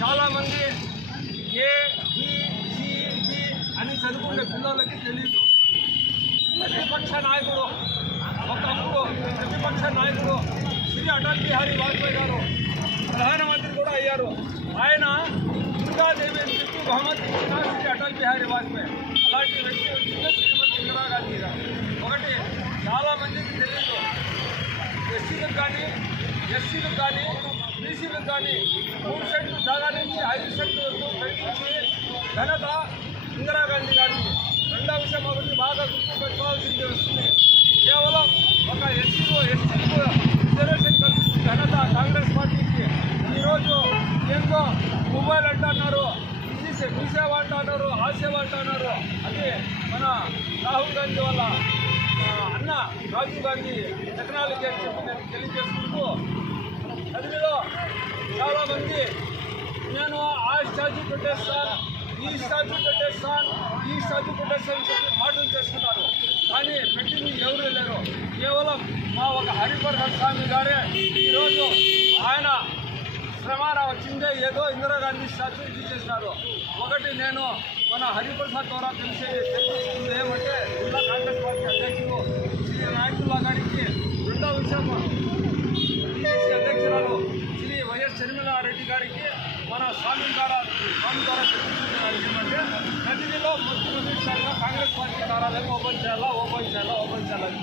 చాలామంది A B C D అని చదువుకునే పిల్లలకి తెలియదు. ప్రతిపక్ష నాయకుడు ఒకప్పుడు ప్రతిపక్ష నాయకుడు శ్రీ అటల్ బిహారీ వాజ్పేయి గారు ప్రధానమంత్రి కూడా అయ్యారు. ఆయన దుర్గాదేవి అని చెప్పి బహుమతి ఇచ్చిన శ్రీ అటల్ బిహారీ వాజ్పేయి. అలాంటి వ్యక్తి వచ్చింది శ్రీమతి ఇందిరాగాంధీ గారు. ఒకటి చాలామందికి తెలియదు, ఎస్సీలకు కానీ బీసీలకు కానీ 3 సెంట్లు జాగా నుంచి 5 సెంట్లు వరకు పెంచి ఘనత ఇందిరాగాంధీ గారికి. రెండవ విషయం ఒకటి బాగా గుర్తుపెట్టుకోవాల్సింది వస్తుంది. కేవలం ఒక ఎస్సీకు రిజర్వేషన్ కల్పించిన ఘనత కాంగ్రెస్ పార్టీకి. ఈరోజు ఏందో మొబైల్ అంటున్నారు, మీసేవ అంటున్నారు, ఆసేవ అంటున్నారు. అది మన రాహుల్ గాంధీ వల్ల అన్న రాజీవ్ గాంధీ టెక్నాలజీ అని చెప్పి నేను తెలియజేసుకుంటూ, అందులో చాలామంది నేను ఆ స్టాచ్యూ పెట్టేస్తాను, ఈ స్టాచ్యూ పెట్టేస్తాను చెప్పి మాటలు చేస్తున్నారు. కానీ పెట్టింది ఎవరూ లేరు. కేవలం మా ఒక హరిప్రసాద్ స్వామి గారే ఈరోజు ఆయన శ్రమాన వచ్చిందే ఏదో ఇందిరాగాంధీ స్టాచ్యూ ఇది చేసినారు. ఒకటి నేను మన హరిప్రసాద్ ద్వారా తెలిసింది ఏమంటే జిల్లా కాంగ్రెస్ పార్టీ అధ్యక్షుడు శ్రీ నాయకుల్లా గారికి. రెండవ విషయం టీసీ అధ్యక్షురాలు శ్రీ వైఎస్ షర్మిలారెడ్డి గారికి మన స్వామి ద్వారా తెలిసింది ఏమంటే ప్రతినిధిలో మొట్టమొదటిసారిగా కాంగ్రెస్ పార్టీ కార్యాలయం ఓపెన్ చేయాలని